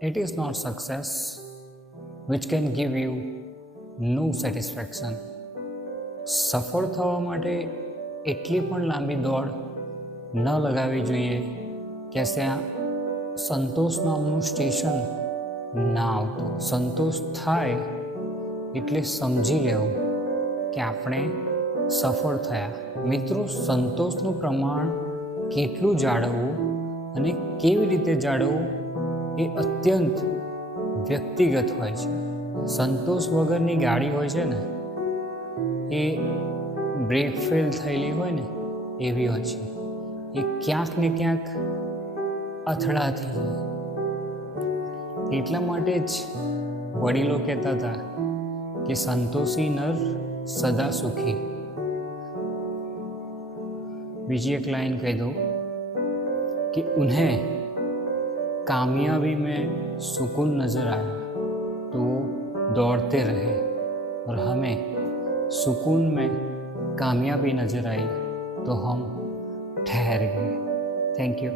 It is not success which can give you no satisfaction. સફળ થવા માટે એટલી પણ લાંબી દોડ ન લગાવવી જોઈએ કે ત્યાં સંતોષ નામનું સ્ટેશન ના આવતું. સંતોષ થાય એટલે સમજી લેવું કે આપણે સફળ થયા. મિત્રો, સંતોષનું પ્રમાણ કેટલું જાળવવું અને કેવી રીતે જાળવવું એ અત્યંત વ્યક્તિગત હોય છે. સંતોષ વગરની ગાડી હોય છે ને, એ બ્રેક ફેલ થયેલી હોય ને એવી હોય છે. એ ક્યાંક ને ક્યાંક અથડાતી હોય. એટલા માટે જ વડીલો કહેતા હતા કે સંતોષી નર સદા સુખી. બીજી એક લાइन कह दो कि उन्हें कामयाबी में सुकून नज़र आया तो दौड़ते रहे और हमें सुकून में कामयाबी नज़र आई तो हम ठहर गए. Thank you.